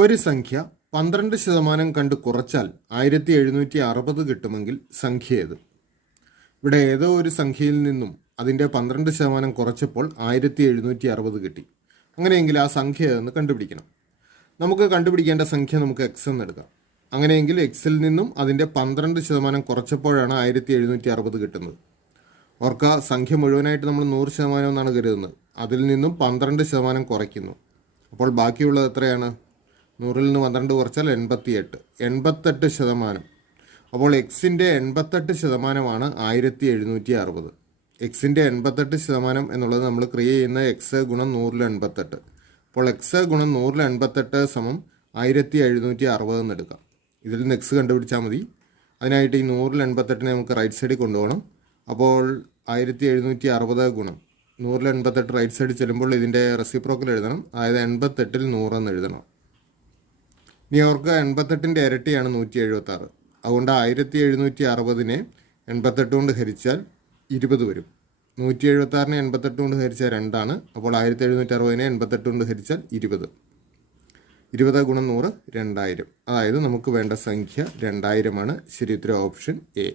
ഒരു സംഖ്യ 12% കണ്ട് കുറച്ചാൽ 1760 കിട്ടുമെങ്കിൽ സംഖ്യ ഏത്? ഇവിടെ ഏതോ ഒരു സംഖ്യയിൽ നിന്നും അതിൻ്റെ 12% കുറച്ചപ്പോൾ 1760 കിട്ടി. അങ്ങനെയെങ്കിൽ ആ സംഖ്യ ഏതെന്ന് കണ്ടുപിടിക്കണം. നമുക്ക് കണ്ടുപിടിക്കേണ്ട സംഖ്യ നമുക്ക് എക്സ് എന്ന് എടുക്കാം. അങ്ങനെയെങ്കിൽ എക്സിൽ നിന്നും അതിൻ്റെ 12% കുറച്ചപ്പോഴാണ് 1760 കിട്ടുന്നത്. ഓർക്കുക, സംഖ്യ മുഴുവനായിട്ട് നമ്മൾ 100% എന്നാണ് കരുതുന്നത്. അതിൽ നിന്നും 12% കുറയ്ക്കുന്നു. അപ്പോൾ ബാക്കിയുള്ളത് എത്രയാണ്? 100ൽ നിന്ന് 12 കുറച്ചാൽ 88%. അപ്പോൾ എക്സിൻ്റെ 88%ആണ് 1760. എക്സിൻ്റെ 88% എന്നുള്ളത് നമ്മൾ ക്രിയ ചെയ്യുന്ന എക്സ് ഗുണം 100/88. അപ്പോൾ എക്സ് ഗുണം 100/88 സമം 1760 എന്ന് എടുക്കാം. ഇതിൽ നിന്ന് എക്സ് കണ്ടുപിടിച്ചാൽ മതി. അതിനായിട്ട് ഈ 100/88 നമുക്ക് റൈറ്റ് സൈഡിൽ കൊണ്ടുപോകണം. അപ്പോൾ 1760 ഗുണം 100/88 റൈറ്റ് സൈഡിൽ ചെല്ലുമ്പോൾ ഇതിൻ്റെ റെസിപ്രോക്കൽ എഴുതണം. അതായത് 88ൽ 100 എന്ന് എഴുതണം. ഇനി അവർക്ക് 88ൻ്റെ ഇരട്ടിയാണ് 176. അതുകൊണ്ട് 1760നെ 88 കൊണ്ട് ഹരിച്ചാൽ 20 വരും. 176നെ 88 കൊണ്ട് ഹരിച്ചാൽ 2 ആണ്. അപ്പോൾ 1760നെ 88 കൊണ്ട് ഹരിച്ചാൽ 20. 20 ഗുണം 100 2000. അതായത് നമുക്ക് വേണ്ട സംഖ്യ 2000 ആണ്. ശരി ഉത്തരം ഓപ്ഷൻ എ.